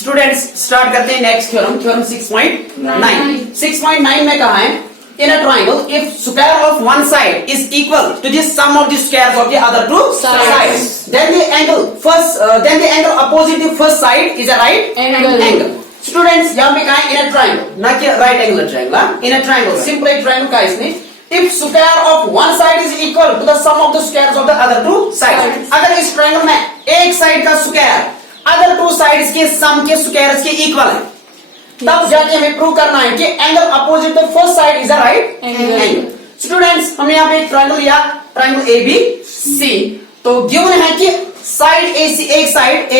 Students start करते हैं next theorem, theorem 6.9। 6.9 में कहा है in a triangle if square of one side is equal to the sum of the squares of the other two sides, then the angle opposite the first side is a right angle. Students यहाँ पे कहा है in a triangle, ना कि right angle triangle, in a triangle, simple एक triangle का इसमें if square of one side is equal to the sum of the squares of the other two sides, अगर इस triangle में एक साइड का स्क्वायर अदर टू साइड्स के sum के स्क्वायर्स के इक्वल है, तब जाके हमें प्रूव करना है कि angle opposite the first side is a right angle. Students हमने यहाँ पे एक ट्रायंगल लिया, ट्रायंगल ABC, तो गिवन है कि साइड AC एक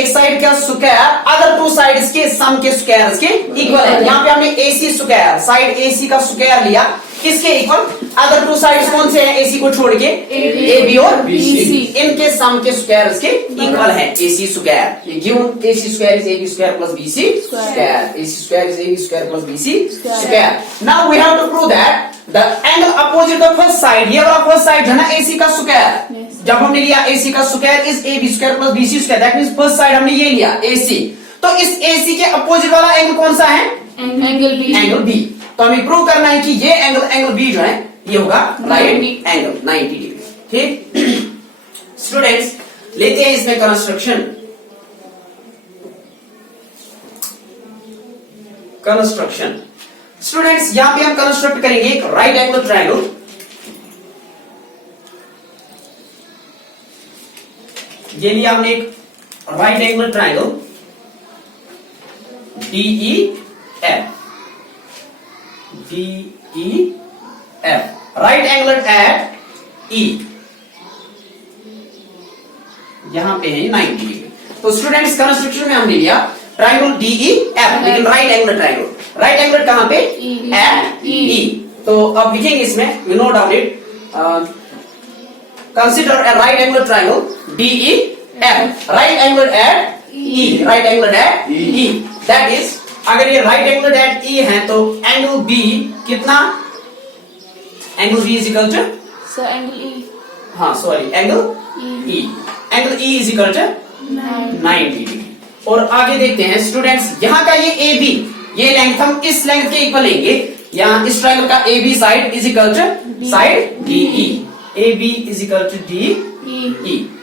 साइड का स्क्वायर अदर टू साइड्स के सम के स्क्वायर्स के इक्वल है। यहाँ पे हमने AC स्क्वायर, साइड AC का स्क्वायर लिया, किसके इक्वल? अदर टू साइड्स कौन से हैं AC को छोड़ के? AB और BC, इनके सम के स्क्वायर्स के इक्वल है AC square. Given AC square is AB square plus BC square, AC square is AB square plus BC square. Now we have to prove that the angle opposite the first side, ये वाला first side है ना AC का square, जब हमने लिया AC का square is AB square plus BC square, that means first side हमने ये लिया AC, तो इस AC के अपोजिट वाला एंगल कौन सा है? Angle B। तो हमें प्रूव करना है कि ये एंगल B जो है ये होगा राइट एंगल 90 डिग्री। ठीक स्टूडेंट्स, लेते हैं इसमें कंस्ट्रक्शन। स्टूडेंट्स यहां पे हम कंस्ट्रक्ट करेंगे एक राइट एंगल ट्रायंगल। ये लिया हमने एक right angle triangle DEF, right angle at E, यहां पे है 90 डिग्री। तो स्टूडेंट्स कंस्ट्रक्शन में हमने लिया ट्रायंगल DEF, लेकिन right angle triangle, right angle कहां पे? At E। तो अब लिखेंगे इसमें, we note down it, consider a right angle triangle DEF, right angle at E, right angle at E, that is अगर ये राइट एंगल एट E है तो एंगल B कितना? Angle B is equal to angle E, हाँ sorry angle E, angle E is equal to 90 degree. और आगे देखते हैं स्टूडेंट्स, यहाँ का ये AB, ये लेंथ हम इस लेंथ के इक्वल लेंगे, यहाँ इस ट्रायंगल का AB side is equal to side DE, AB is equal to DE।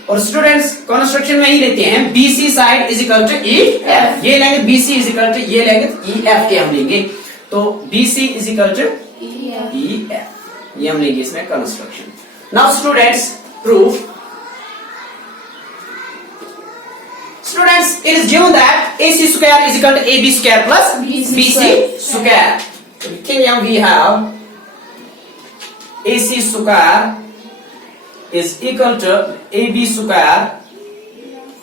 और स्टूडेंट्स कंस्ट्रक्शन में ही लेते हैं BC side is equal to EF, ये लेंगे BC इज इक्वल टू ये लेंगे EF के हम लेंगे, तो BC is equal to EF, ये हम लेंगे इसमें construction. Now students proof. Students it is given that AC square is equal to AB square plus BC square, तो लिखेंगे हम we have AC square is equal to AB square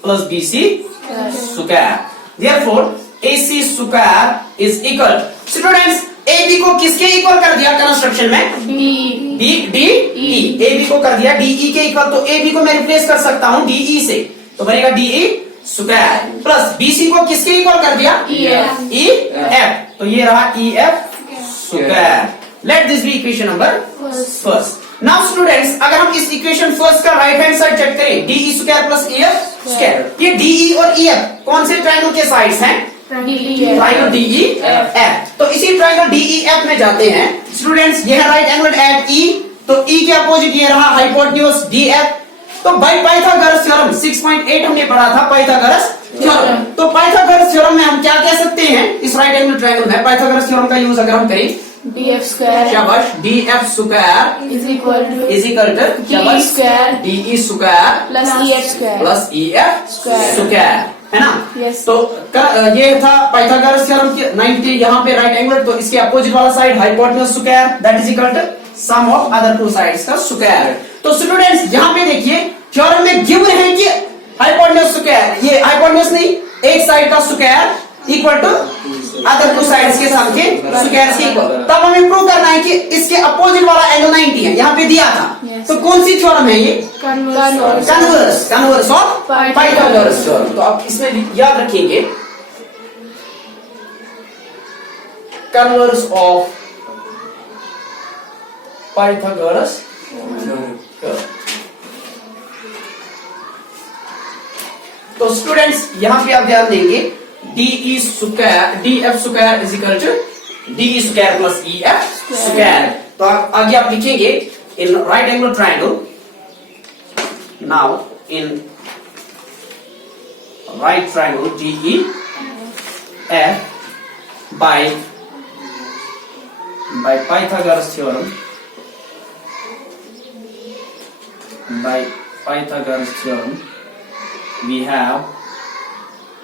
plus BC square. Therefore, AC square is equal. Students, AB को किसके equal कर दिया construction में? DE। AB को कर दिया DE के इक्वल, तो AB को मैं रिप्लेस कर सकता हूँ DE से, तो बनेगा DE स्क्वायर प्लस BC को किसके इक्वल कर दिया? EF, तो ये रहा EF square. Let this be equation number first. Now students अगर हम इस इक्वेशन फर्स्ट का राइट हैंड साइड चेक करें, DE square plus EF square, ये DE और EF कौन से ट्रायंगल के साइड्स हैं? Triangle DEF। तो इसी ट्रायंगल DEF में जाते हैं स्टूडेंट्स, ये है राइट एंगल एट E, तो E के अपोजिट ये रहा हाइपोटेन्यूज DF। तो बाय पाइथागोरस थ्योरम 6.8 हमने पढ़ा था पाइथागोरस थ्योरम, तो पाइथागोरस थ्योरम में हम क्या कह सकते हैं इस राइट एंगल ट्रायंगल में? पाइथागोरस थ्योरम का यूज अगर हम करें, DF स्क्वायर, शाबाश, DF square is equal to DE square, DE square plus EF square plus EF square, है ना? Yes. तो ये था पाइथागोरस थ्योरम की 90, यहाँ पे राइट एंगल, तो इसके अपोजिट वाला side hypotenuse square, that is equal to sum of other two sides का स्क्वायर। तो स्टूडेंट्स यहाँ पे देखिए थ्योरम में गिवन है कि हाइपोटेन्यूज स्क्वायर, ये हाइपोटेन्यूज नहीं, एक साइड का square equal to other two sides के सम के स्क्वायर्स के इक्वल, तब हमें प्रूव करना है कि इसके अपोजिट वाला एंगल 90 है, यहाँ पे दिया था। तो कौन सी थ्योरम है ये? Converse of Pythagoras theorem. तो आप इसमें याद रखेंगे कन्वर्स ऑफ पाइथागोरस थ्योरम। तो स्टूडेंट्स यहां पे आप ध्यान देंगे DE square DF square is equal to DE square plus EF square. तो आगे आप लिखेंगे in right angle triangle. Now in right triangle DEF by Pythagoras theorem, we have,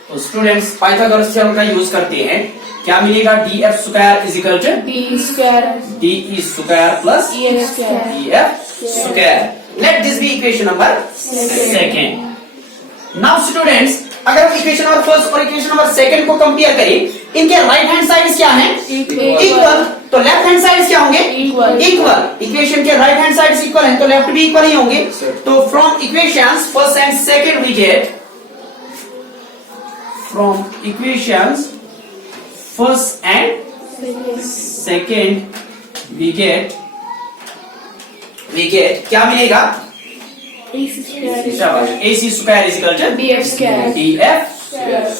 तो स्टूडेंट्स पाइथागोरस थ्योरम का यूज करते हैं, क्या मिलेगा? DF square is equal to DE square DE square plus EF square. EF square. Let this be equation number second. Now students, अगर हम equation number first और equation number second को compare करें, इनके राइट हैंड साइड्स क्या हैं? Equal. तो left hand sides क्या होंगे? Equal. इक्वल. इक्वेशन के राइट हैंड साइड्स इक्वल हैं, तो लेफ्ट भी इक्वल ही होंगे. तो from equations first and second we get क्या मिलेगा? AC square AC square is equal to DF square. DF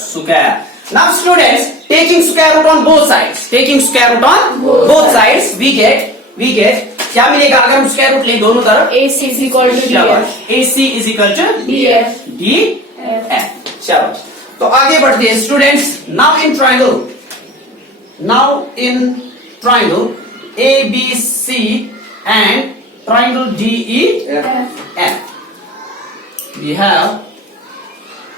square. Now students, taking square root on both sides, we get क्या मिलेगा? अगर हम स्क्वायर रूट लें दोनों तरफ, AC is equal to DF. AC is equal to DF. DF. शाबाश. तो आगे बढ़ते हैं students. Now in triangle ABC and triangle DEF. We have,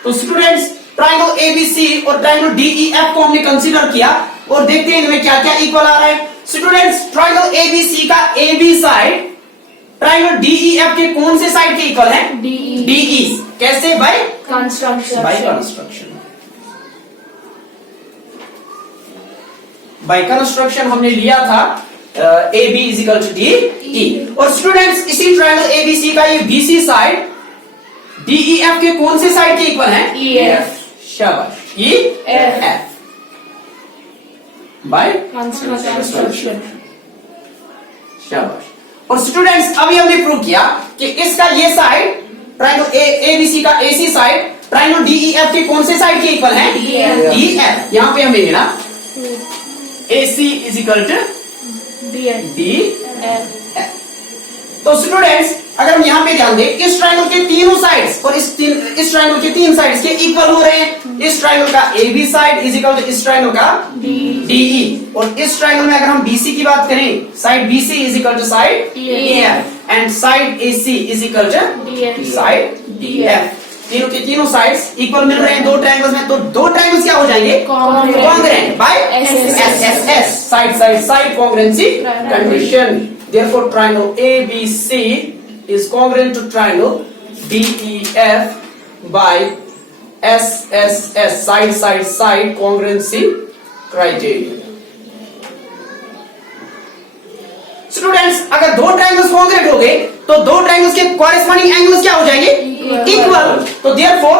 तो स्टूडेंट्स ट्राइंगल ABC और ट्राइंगल DEF को हमने कंसीडर किया और देखते हैं इनमें क्या क्या इक्वल आ रहा है. स्टूडेंट्स ट्राइंगल ABC का AB साइड ट्राइंगल DEF के कौन से साइड के इक्वल है? DE. कैसे? Bye Construction. बाय कंस्ट्रक्शन हमने लिया था AB is equal to DE. और स्टूडेंट्स इसी ट्राइंगल ABC का ये BC साइड DEF के कौन से साइड के इक्वल है? EF. शाबाश. EF by Construction. शाबाश. और स्टूडेंट्स अभी हमने प्रूव किया कि इसका ये साइड ट्राइंगल ABC का AC साइड ट्राइंगल DEF के कौन से साइड के इक्वल है? DF. यहाँ पे हमें मिला AC is equal to DF. DF. तो स्टूडेंट्स अगर हम यहाँ पे ध्यान दें, इस ट्राइंगल के तीनों साइड्स और इस ट्राइंगल के तीन साइड्स के इक्वल हो रहे हैं. इस ट्राइंगल का AB side is equal to इस ट्राइंगल का DE. और इस ट्राइंगल में अगर हम BC की बात करें, side BC is equal to side EF and side AC is equal to side DF. तीनों के तीनों साइड्स इक्वल मिल रहे हैं दो ट्राइंगल्स में, तो दो ट्राइंगल्स क्या हो जाएंगे? Congruent by SSS, side congruency condition. Therefore triangle ABC is congruent to triangle DEF by SSS, side congruency criteria. Students अगर दो ट्राइंगल्स कॉन्ग्रुएंट हो गए तो दो ट्राइंगल्स के कॉरेस्पॉन्डिंग एंगल्स क्या हो जाएंगे? इक्वल. तो देयरफॉर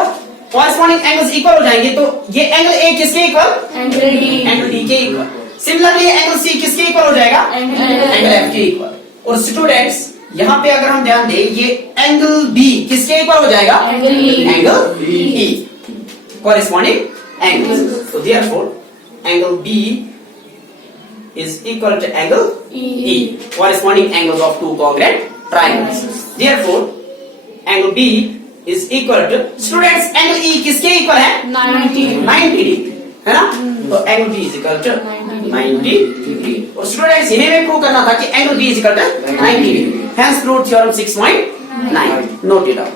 कॉरेस्पॉन्डिंग एंगल्स इक्वल हो जाएंगे. तो ये एंगल A किसके इक्वल? एंगल D के इक्वल. सिमिलरली एंगल C किसके इक्वल हो जाएगा? एंगल F के इक्वल. और स्टूडेंट्स यहाँ पे अगर हम ध्यान दें, ये एंगल B किसके इक्वल हो जाएगा? Angle E. Corresponding angles. तो therefore angle B is equal to angle E, corresponding angles of two congruent triangles. Therefore, angle B is equal to, students angle E किसके इक्वल है? 90 degree, है ना? तो angle B is equal to 90 degree. और students इन्हें में prove करना था कि angle B is equal to 90 degree. Hence proved theorem 6.9. Note it down.